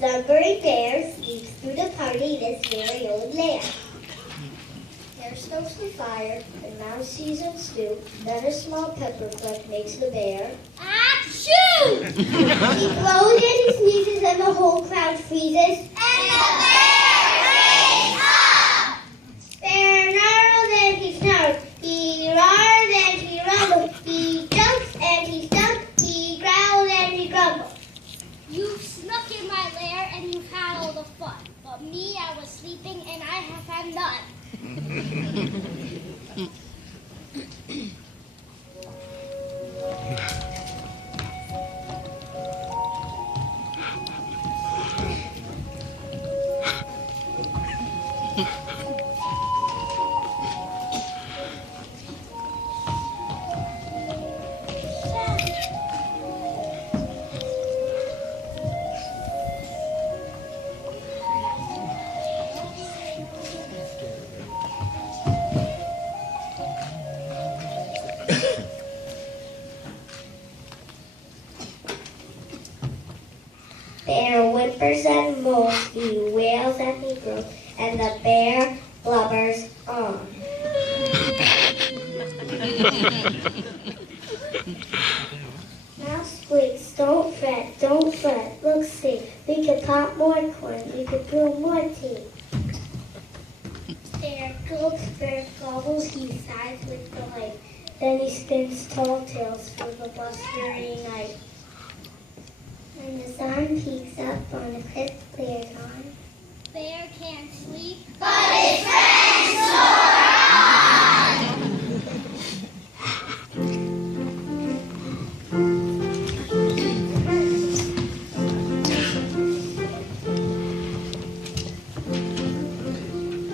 Lumbering bear sneaks through the party in his very old lair. Bear stokes the fire, and mouse sees him stew. Then a small pepper fleck makes the bear achoo! He blows and he sneezes, and the whole crowd freezes. And the bear wakes up! Bear gnarled and he snarled. He roared and he rumbled. He jumps and he stumped. He growled and he grumbled. You've snuck in my lair and you've had all the fun. But me, I was sleeping and I have had none. Bear whimpers and moans, he wails and he groans, and the bear blubbers on. Mouse squeaks, don't fret, look, see, we could pop more corn, we could brew more tea. Bear gulps, bear gobbles, he sighs with delight, then he spins tall tales through the blustery night. When the sun peeks up on a crisp clear dawn, Bear can't sleep, but his friends know.